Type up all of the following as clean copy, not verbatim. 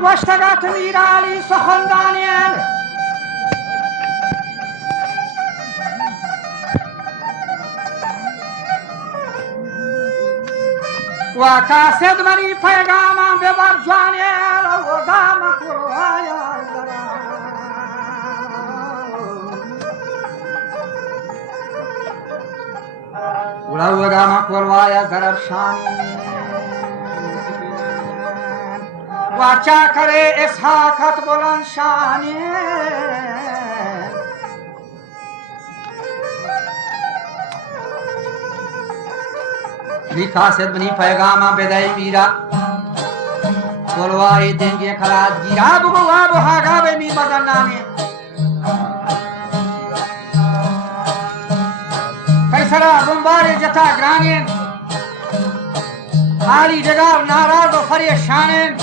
واشتقت میرالی سخندانیان و کاسد منی پیغامم ببر جوانیان و دام کروایا ولو دام کروایا ضرر شانی و چاکر اسحاقت بلند شانی کاسد منی پیغامم بدهی میرا کلوای دنگی خلاص گیرا بگو آب و حاقا به می مدن نامی قیصرا بمبار جتا گرانین حالی جگار ناراض و فریشانین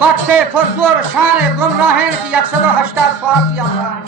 وقت پرزور شان گمراهین کی 180 سواتی امران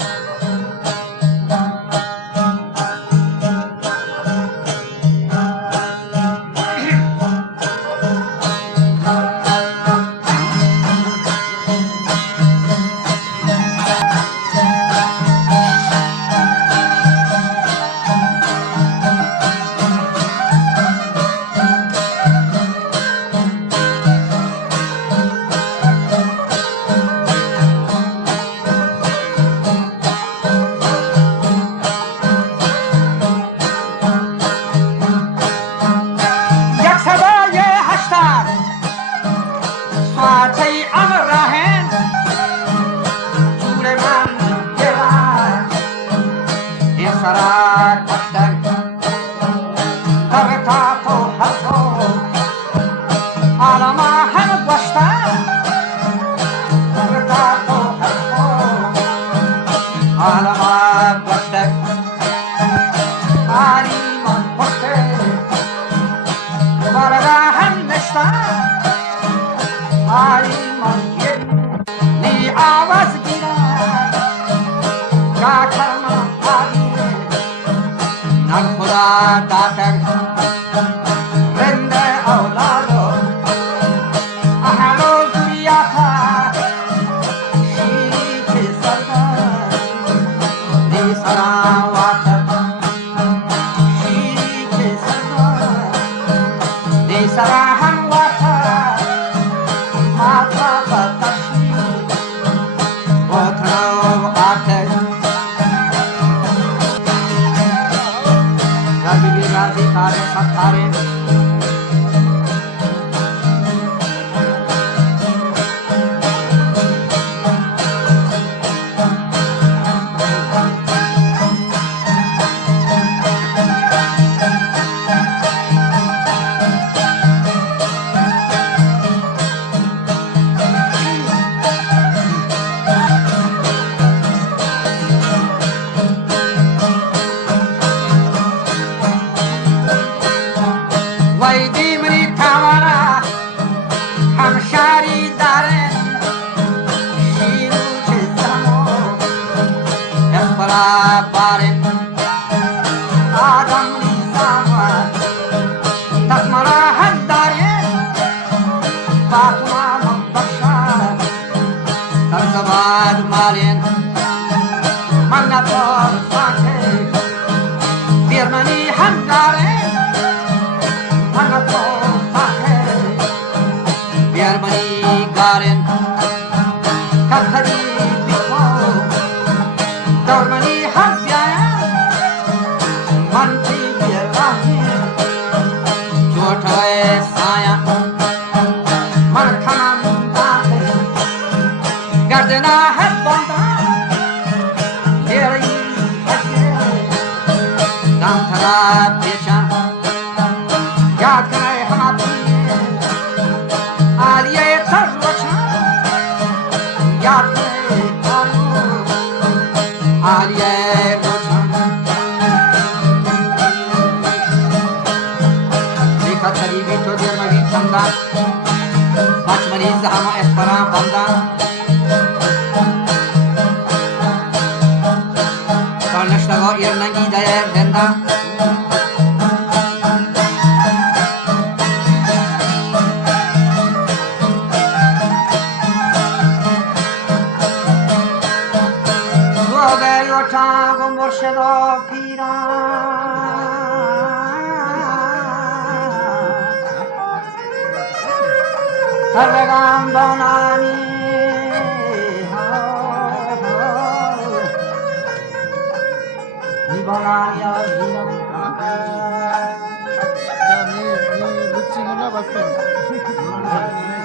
सर्वगाम बनानी बनानी 니 루칭이나 봤어.